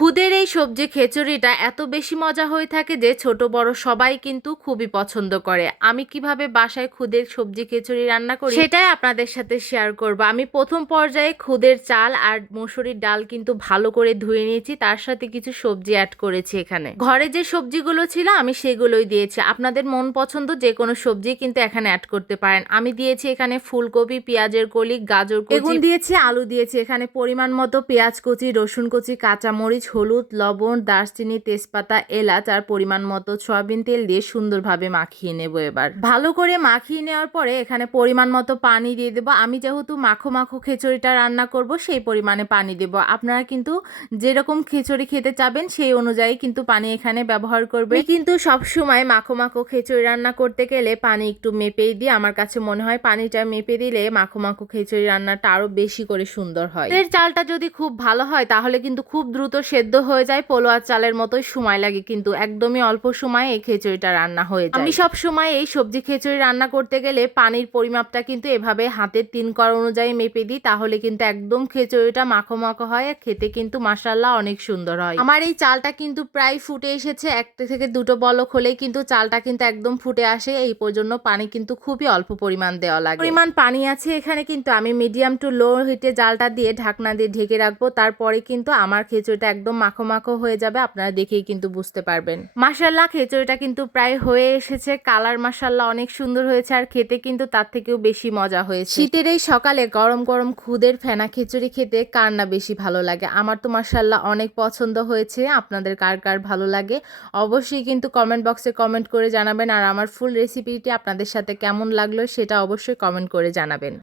খুদের এই সবজি খিচুড়িটা এত বেশি মজা হয়ে থাকে যে ছোট বড় সবাই কিন্তু খুবই পছন্দ করে। আমি কিভাবে বাসায় খুদের সবজি খিচুড়ি রান্না করি সেটাই আপনাদের সাথে শেয়ার করব। আমি প্রথম পর্যায়ে খুদের চাল আর মসুরির ডাল কিন্তু ভালো করে ধুয়ে নিয়েছি, তার সাথে কিছু সবজি অ্যাড করেছি। এখানে ঘরে যে সবজিগুলো ছিল আমি সেগুলোই দিয়েছি। আপনাদের মন পছন্দ যে কোনো সবজি কিন্তু এখানে অ্যাড করতে পারেন। আমি দিয়েছি এখানে ফুলকপি, পেঁয়াজের কলি, গাজর কুচি, বেগুন দিয়েছি, আলু দিয়েছি। এখানে পরিমাণ মতো পেঁয়াজ কুচি, রসুন কুচি, কাঁচামরিচ, হলুদ, লবণ, দারচিনি, তেজপাতা, এলাচ আর পরিমাণ মতো সয়াবিন তেল দিয়ে সুন্দরভাবে মাখিয়ে নেব। এবার ভালো করে মাখিয়ে নেওয়ার পরে এখানে পরিমাণ মতো পানি দিয়ে দেবো। আমি যেহেতু মাখো মাখো খিচুড়িটা রান্না করব সেই পরিমাণে পানি দেব। আপনারা কিন্তু যেরকম খিচুড়ি খেতে চাবেন সেই অনুযায়ী কিন্তু পানি এখানে ব্যবহার করবে। কিন্তু সব সময় মাখো মাখো খিচুড়ি রান্না করতে গেলে পানি একটু মেপেই দিই। আমার কাছে মনে হয় পানিটা মেপে দিলে মাখো মাখো খিচুড়ি রান্নাটা আরো বেশি করে সুন্দর হয়। এর চালটা যদি খুব ভালো হয় তাহলে কিন্তু খুব দ্রুত সেদ্ধ হয়ে যায়, পোলোয়া চালের মতোই সময় লাগে, কিন্তু একদমই অল্প সময়ে এই খিচুড়িটা রান্না হয়ে যায়। আমি সব সময় এই সবজি খিচুড়ি রান্না করতে গেলে পানির পরিমাপটা কিন্তু এভাবে হাতের 3 কড় অনুযায়ী মেপে দিই, তাহলে কিন্তু একদম খিচুড়িটা মাখো মাখো হয়, খেতে কিন্তু মাশাআল্লাহ অনেক সুন্দর হয়। আমার এই চালটা কিন্তু প্রায় ফুটে এসেছে, একটা থেকে দুটো বলক হলেই কিন্তু চালটা কিন্তু একদম ফুটে আসে। এই পর্যন্ত পানি কিন্তু খুবই অল্প পরিমাণ দেওয়া লাগে। পরিমাণ পানি আছে এখানে, কিন্তু আমি মিডিয়াম টু লো হিটে জালটা দিয়ে ঢাকনা দিয়ে ঢেকে রাখবো। তারপরে কিন্তু আমার খিচুড়িটা একদম মাখো মাখো হয়ে যাবে, আপনারা দেখেই কিন্তু বুঝতে পারবেন। মাশাআল্লাহ খিচুড়িটা কিন্তু প্রায় হয়ে এসেছে, কালার মাশাআল্লাহ অনেক সুন্দর হয়েছে, আর খেতে কিন্তু তার থেকেও বেশি মজা হয়েছে। শীতের এই সকালে গরম গরম খুদের ফেনা খিচুড়ি খেতে কার না বেশি ভালো লাগে। আমার তো মাশাআল্লাহ অনেক পছন্দ হয়েছে। আপনাদের কার কার ভালো লাগে অবশ্যই কিন্তু কমেন্ট বক্সে কমেন্ট করে জানাবেন, আর আমার ফুল রেসিপিটি আপনাদের সাথে কেমন লাগলো সেটা অবশ্যই কমেন্ট করে জানাবেন।